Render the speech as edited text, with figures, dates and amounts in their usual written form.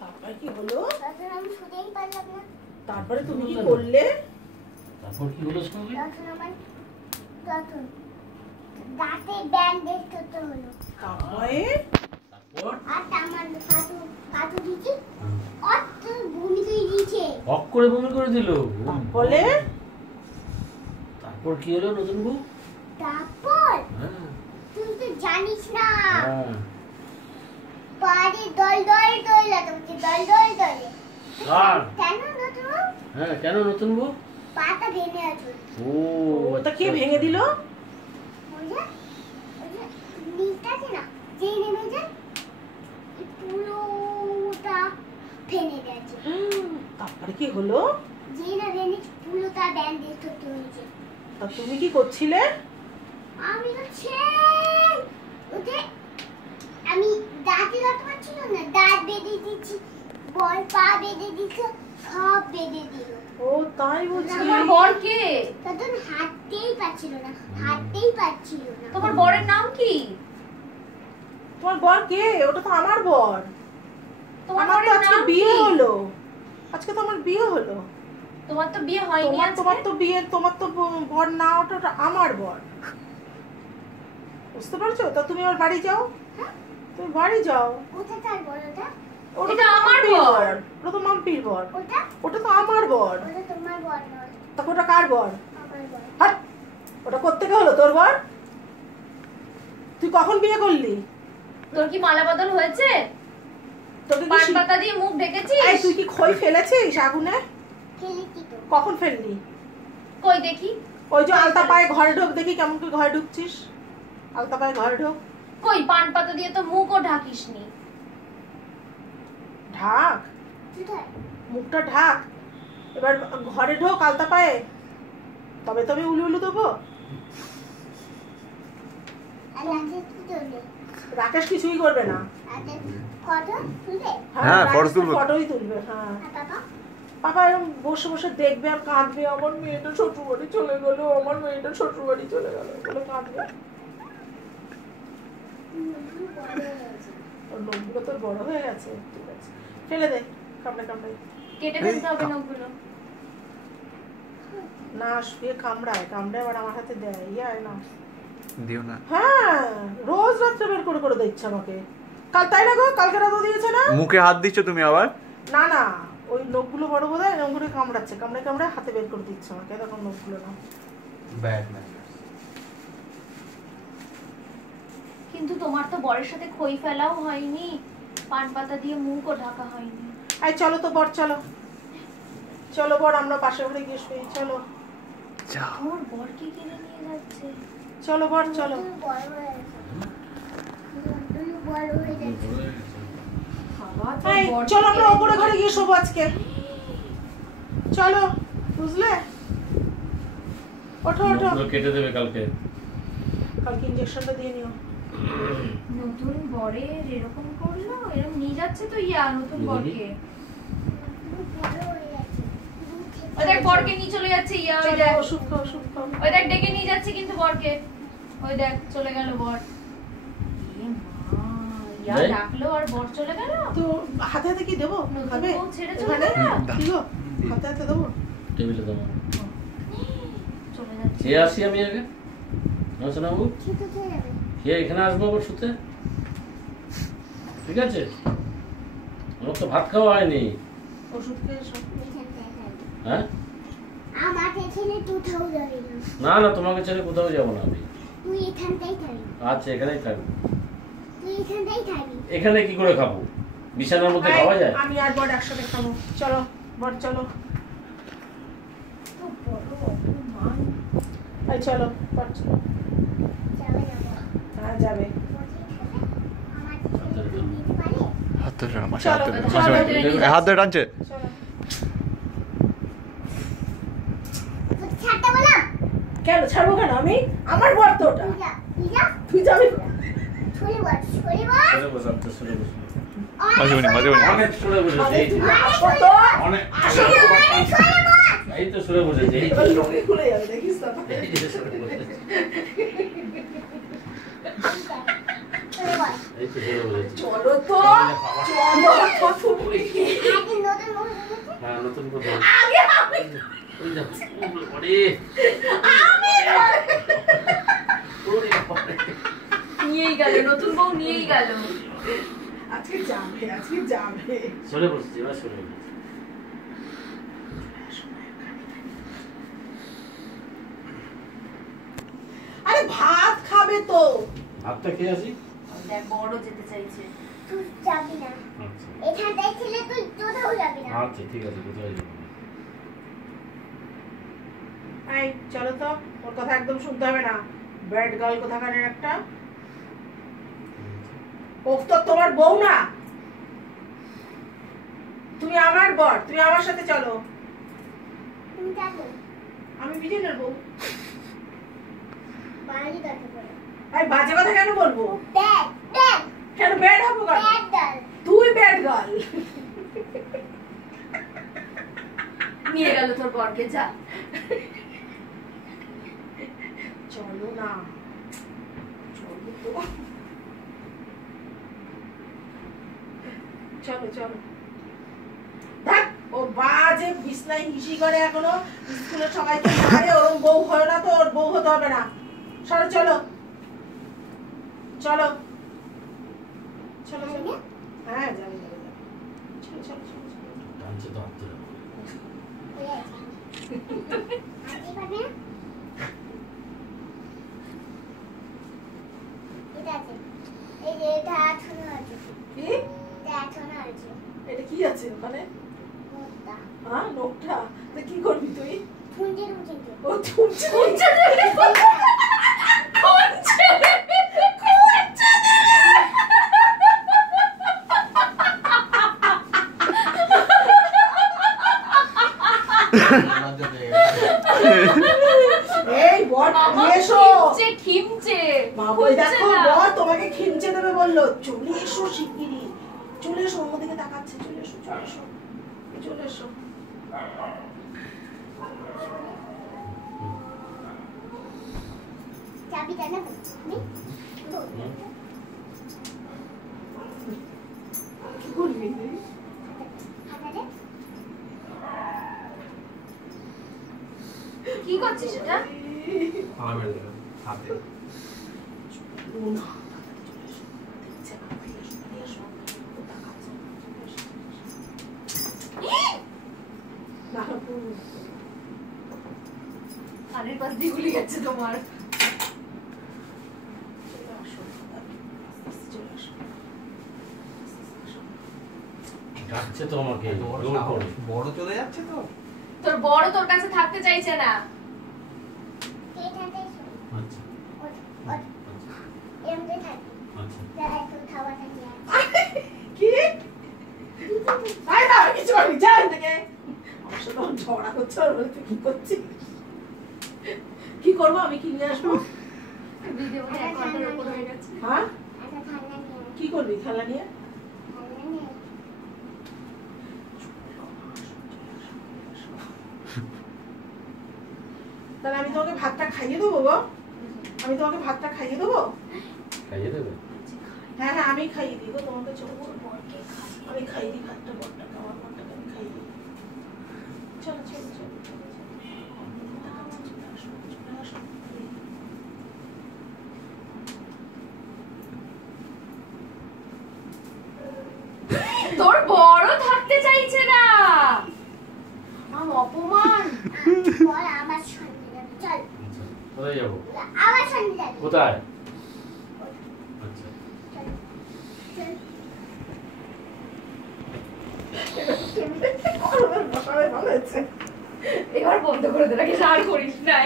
তারপরে কি হলো? তারপরে তুমি কি করলে? তারপর কি হলো শুনবি? দাঁতে ব্যান্ডেজ করতে হলো। তারপরে আর আমার পাতু দিছি অত বমি করে দিয়েছে। হক করে বমি করে দিল। বলে তারপর কি হলো নতুন বউ? তারপর তুই তো জানিস না পারে দল দল দল লাগছে দল দল দলে। আর কেন নতুন বউ? হ্যাঁ কেন নতুন বউ? পাটা ভেঙে আছে। ও ওটা কে ভেঙে দিল? নিচটা আছে না যেই নেমে যায় পুরোটা ভেঙে গেছে। তারপরে কি হলো? যেই না ভেঙে পুরোটা ব্যান্ডেজ করতে হয়েছে। তা তুমি কি করছিলে? আমি তো ওতে আমি দাঁতে ধরতে পারছিল না, দাঁত বেঁধে দিচ্ছি, বল পা বেঁধে দিচ্ছে, সব বেঁধে দিল। ও তাই বলছি। তোমার বর কে? তখন হাঁটতেই পারছিল না, হাঁটতেই পারছিল না। তোমার বরের নাম কি? তোমার বর কে? ওটা তো আমার বর। তোমার আমার তো বরের আজকে নাম বিয়ে কি? হলো। আজকে তো আমার বিয়ে হলো। তোমার তো বিয়ে হয়নি আজকে। তোমার তো বিয়ে, তোমার তো বর না, ওটা আমার বর। বুঝতে পারছো? তা তুমি আমার বাড়ি যাও। তুমি বাড়ি যাও। ওটা তার বল, ওটা এটা আমার বর। ওটা তো মাম্পির বর। ওটা তো আমার বর। ওটা তোমার বল নয়, তা ওটা কার বর? আমার বল। হাট! ওটা কোত্থেকে হলো তোর বর? তুই কখন বিয়ে করলি? তোর কি মালা বদল হয়েছে? তোকে পান পাতা দিয়ে মুখ ঢেকেছিস? এই তুই কি খই ফেলেছিস আগুনে? ফেলেছি তো। কখন ফেললি? কই দেখি। ওই যে আলতা পায়ে ঘরে ঢোক দেখি, কেমন করে ঘরে ঢুকছিস? আলতা পায়ে ঘরে ঢোক। কই পান পাতা দিয়ে তো মুখও ঢাকিসনি। ঢাক, কোথায়? মুখটা ঢাক। এবার ঘরে ঢোক আলতা পায়ে, তবে তবে উলু উলু দেবো। আর রাতে কি করবে? রাকেশ কিছুই করবে না। রাতে ফটো তুলবে? হ্যাঁ, ফটো তুলবে। ফটোই তুলবে। হ্যাঁ, আর বাবা? বাবা এরকম বসে বসে দেখবে আর কাঁদবে, আমার মেয়েটা শ্বশুর বাড়ি চলে গেল, আমার মেয়েটা শ্বশুর বাড়ি চলে গেল বলে কাঁদবে। ওর নখগুলো তোর বড় হয়ে গেছে। ঠিক আছে, ফেলে দে। কামড়ে কামড়ে কেটে ফেলতে হবে নখগুলো। না, শুয়ে কামড়ায় কামড়ায় আবার আমার হাতে দেয়। ইয়ার না দিও না। হ্যাঁ, রোজ রাত্রে বের করে করে দিচ্ছে আমাকে। কাল তাই না গো, কালকে রাতও দিয়েছে না? মুখে হাত দিচ্ছ তুমি আবার? না না, ওই নখগুলো বড় বোধ হয়, এরকম করে কামড়াচ্ছে, কামড়ে কামড়ে হাতে বের করে দিচ্ছে আমাকে। এরকম নখগুলো না। Bad man. কিন্তু তোমার তো বরের সাথে খই ফেলাও হয়নি, পান পাতা দিয়ে মুখও ঢাকা হয়নি। এই চলো তো বর, চলো চলো বর, আমরা পাশের ঘরে গিয়ে শুই। চলো তোমার বর কি কিনে নিয়ে যাচ্ছে? চলো বর, চলো। তুই বড় হয়ে গেছে। তুই বড় হয়ে যাচ্ছে। বাবা এই চলো আমরা ওপরে ঘরে গিয়ে শোবো আজকে। চলো, বুঝলে? ওঠো ওঠো। মুখগুলো কেটে দেবে কালকে। কালকে ইনজেকশনটা দিয়ে নিও। নতুন বরের এরকম করলো, এরকম নিয়ে যাচ্ছে তো ইয়া নতুন বরকে। তুই বড় হয়ে যাচ্ছে। ওই দেখ বরকে নিয়ে চলে যাচ্ছে ইয়া, ওই দেখ ওষুধ খাও, ওষুধ খাও। ওই দেখ ডেকে নিয়ে যাচ্ছে কিন্তু বরকে। ওই দেখ চলে গেল বর। এ মা, ইয়া দেখ। ডাকলো আর বর চলে গেল। তো হাতে হাতে কি দেবো? নতুন খাবে? বউ ছেড়ে চলে এখানে? গেল। কি গো? হাতে হাতে দেবো? টেবিলে দেবো। চলে যাচ্ছে। খেয়ে আসি আমি আগে। না বাবু, খেতে খেয়ে যাবে। খেয়ে এখানে আসবো আবার শুতে। ঠিক আছে? আমার তো ভাত খাওয়া হয়নি। ওষুধ খেয়ে এসো। এখানটায় খাবি। হ্যাঁ? আমাকে ছেড়ে কোথাও যাবি না। না না, তোমাকে ছেড়ে কোথাও যাবো না আমি। তুই এখানটাই থাকবি। আচ্ছা, এখানেই থাকবো। তুই এখানটাই থাকবি। এখানে কি করে খাবো? বিছানার মধ্যে খাওয়া যায়? আমি আর বর একসাথে খাবো। চলো বর, চলো। তো বড় অপমান। এই চলো বর, চলো। যাবে না বল। হ্যাঁ যাবে। আমার ছেলে কি নিতে পারে? হাত ধরে টানো, মাসে চলো, হাত ধরে, চলো, মাসে চলো, চলো। হাত ধরে টানছে। চলো। তোকে ছাড়তে বললাম? কেন ছাড়বো কেন? আমি আমার বর তো ওটা। তুই যা, তুই যা। তুই যাবি? সরে বল, সরে বল। সরে বসে, আপনি সরে বসুন। মাঝে মাঝে মাঝে মাঝে। অনেক সরে বসেছে। এই তো। কত? অনেক সরে বল। এই তো সরে বসেছে। এই তো। এবার লুঙ্গি খুলে যাবে, দেখিস তো। এই যে সরে বসেছে। তো সরে বসেছে। চলো তো চলো তো তুমি। আগে নতুন বউ এসেছে। হ্যাঁ, নতুন করে আগে আমি ওই দেখো, ওরে, ওরে বাবারে। নিয়েই গেল, নতুন বউ নিয়েই গেল। আজকে যাবে সরে বসেছে, এবার সরে বসেছে। আরে ভাত খাবে তো। ভাতটা খেয়ে আসি। দেখ বড় যেতে চাইছে। তুই যাবি না। আচ্ছা এখানটায় ছিলে তুই কোথাও যাবি না। আচ্ছা, ঠিক আছে, কোথায় যাবো? এই চলো তো, ওর কথা একদম শুনতে হবে না। ব্যাড গার্ল কোথাকারের একটা। ও তো তোমার বউ না, তুমি আমার বর, তুমি আমার সাথে চলো। তুমি যাবে। আমি বিজনের বউ। বাড়ি কাটে পড়ে। এই বাজে কথা কেন বলবো? ব্যাড ব্যাড কেন ব্যাড হবো কেন? Bad girl. তুই ব্যাড গার্ল। নিয়ে গেল তোর বরকে, যা। চলো না, চলো তো, চলো চলো। দেখ ও বাজে বিছনায় হিসি করে এখনো, স্কুলে সবাইকে মারে। ওরম বউ হয় না তো, ওর বউ হতে হবে না। চলো চলো চলো চলো চলো। হ্যাঁ যাবে যাবে যাবে। চলো চলো চলো চলো। টানছে তো হাত ধরে। হয়ে আছে। আজকে পাবে না? এটা আছে। এই যে এটা এখনো আছে। কি এটা এখনো আছে। এটা কি আছে ওখানে? মোটা। হ্যাঁ নোকটা তো কি করবি তুই? ফুঞ্জে ফুঞ্জে। ও ছুটছে এই বর এসো। খিমচে বাবু দেখো বর তোমাকে খিমচে দেবে বললো। চলে এসো শিগগিরই, চলে এসো। অন্যদিকে তাকাচ্ছে, চলে এসো চলে এসো চলে এসো। চাবিটা নেব আমি। কি করবি তুই? হাতারে কি করছিস এটা? হাতে ও না, চলে এসো। দেখছে না, চলে এসো, চলে এসো। ও তাকাচ্ছে, চলে এসো, চলে এসো। না, পুরো। কানের পাশ দিয়ে গুলি যাচ্ছে তোমার। চলে আসো, আস্তে আস্তে চলে আসো। আস্তে আস্তে আসো। ডাকছে তো আমাকে, জোর করে। বড় চলে যাচ্ছে তো। তোর বড় তোর কাছে থাকতে চাইছে না। এখানটায় শোন। আচ্ছা ওঠ ওঠ। এমনি থাকি। আচ্ছা। যারা একটু খাওয়া থাকে। কি? আয় না, কিছু করিনি, যা এখান থেকে। আমার সাথে আমার ঝগড়া করছে, আর বলে তুই কি করছিস? কি করবো আমি, কি নিয়ে আসবো? ভিডিও মনে 1 ঘন্টার উপর হয়ে গেছে। হ্যাঁ একটা ঠান্ডা নিয়ে। কি করবি খেলা নিয়ে? ঠান্ডা নিয়ে। তাহলে আমি তোমাকে ভাতটা খাইয়ে দেবো গো? আমি তোমাকে ভাতটা খাইয়ে দেবো? খাইয়ে দেবে? হ্যাঁ হ্যাঁ আমি খাইয়ে দিই গো তোমাকে। চলো আমি খাইয়ে দিই ভাতটা, বরটাকে, আমার বরটাকে আমি খাইয়ে দিই। চলো চলো চলো চলো চলো। চলে আসো, চলে আসো। তোর বড় থাকতে চাইছে না। অপমান। বল আমার সঙ্গে যাবে। চল। আচ্ছা, কোথায় যাবো? আমার সঙ্গে যাবে। কোথায়? আচ্ছা, চল। চল। বসাবে ভালো হয়েছে। এবার বন্ধ করে দে, নাকি আর করিস না।